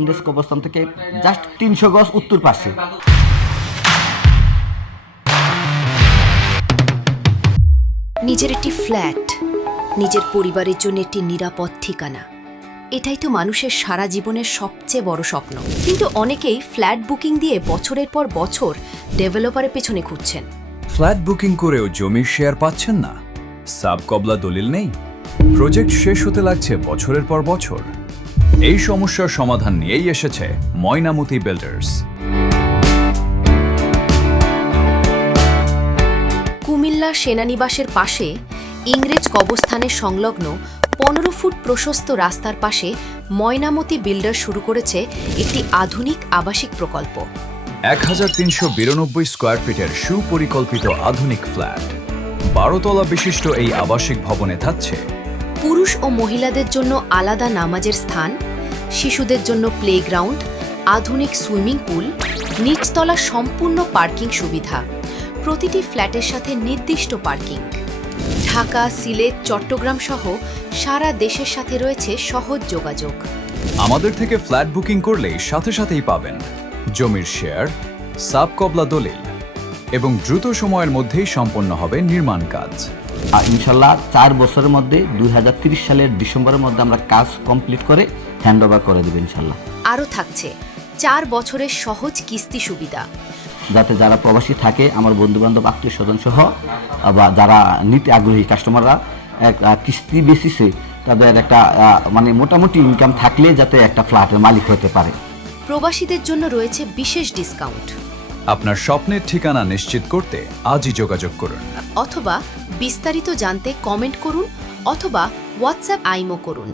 ইংরেজ কবরস্থান থেকে জাস্ট 300 গজ উত্তর পাশে। নিজের একটি ফ্ল্যাট, নিজের পরিবারের জন্য একটি নিরাপদ ঠিকানা, এটাই তো মানুষের সারা জীবনের সবচেয়ে বড় স্বপ্ন। কিন্তু অনেকেই ফ্ল্যাট বুকিং দিয়ে বছরের পর বছর ডেভেলপারের পেছনে ঘুরছেন। ফ্ল্যাট বুকিং করেও জমির শেয়ার পাচ্ছেন না, সাব কবলা দলিল নেই, প্রজেক্ট শেষ হতে লাগছে বছরের পর বছর। এই সমস্যার সমাধান নিয়েই এসেছে ময়নামতি বিল্ডার্স। কুমিল্লা সেনানিবাসের পাশে ইংরেজ কবরস্থানের সংলগ্ন 15 ফুট প্রশস্ত রাস্তার পাশে ময়নামতি বিল্ডার শুরু করেছে একটি আধুনিক আবাসিক প্রকল্প। 1392 স্কোয়ার ফিটের সুপরিকল্পিত আধুনিক ফ্ল্যাট, 12 তলা বিশিষ্ট এই আবাসিক ভবনে থাকছে পুরুষ ও মহিলাদের জন্য আলাদা নামাজের স্থান, শিশুদের জন্য প্লেগ্রাউন্ড, আধুনিক সুইমিং পুল, নিচতলা সম্পূর্ণ পার্কিং সুবিধা, প্রতিটি ফ্ল্যাটের সাথে নির্দিষ্ট পার্কিং। ঢাকা, সিলেট, চট্টগ্রাম সহ সারা দেশের সাথে রয়েছে সহজ যোগাযোগ। আমাদের থেকে ফ্ল্যাট বুকিং করলেই সাথে সাথেই পাবেন জমির শেয়ার, সাব কবলা দলিল এবং দ্রুত সময়ের মধ্যেই সম্পন্ন হবে নির্মাণ কাজ। আর ইনশাল্লাহ 4 বছরের মধ্যে 2030 সালের ডিসেম্বরের মধ্যে আমরা কাজ কমপ্লিট করে হ্যান্ড ওভার করে দেব ইনশাল্লাহ। আরও থাকছে 4 বছরের সহজ কিস্তি সুবিধা, যাতে যারা প্রবাসী থাকে, আমার বন্ধুবান্ধব আত্মীয় স্বজন সহ বা যারা নিতে আগ্রহী কাস্টমাররা এক কিস্তি বেসিসে তাদের একটা মানে মোটামুটি ইনকাম থাকলে যাতে একটা ফ্ল্যাটের মালিক হতে পারে। প্রবাসীদের জন্য রয়েছে বিশেষ ডিসকাউন্ট। আপনার স্বপ্নের ঠিকানা নিশ্চিত করতে আজই যোগাযোগ করুন। অথবা বিস্তারিত জানতে কমেন্ট করুন অথবা হোয়াটসঅ্যাপ আইমো করুন।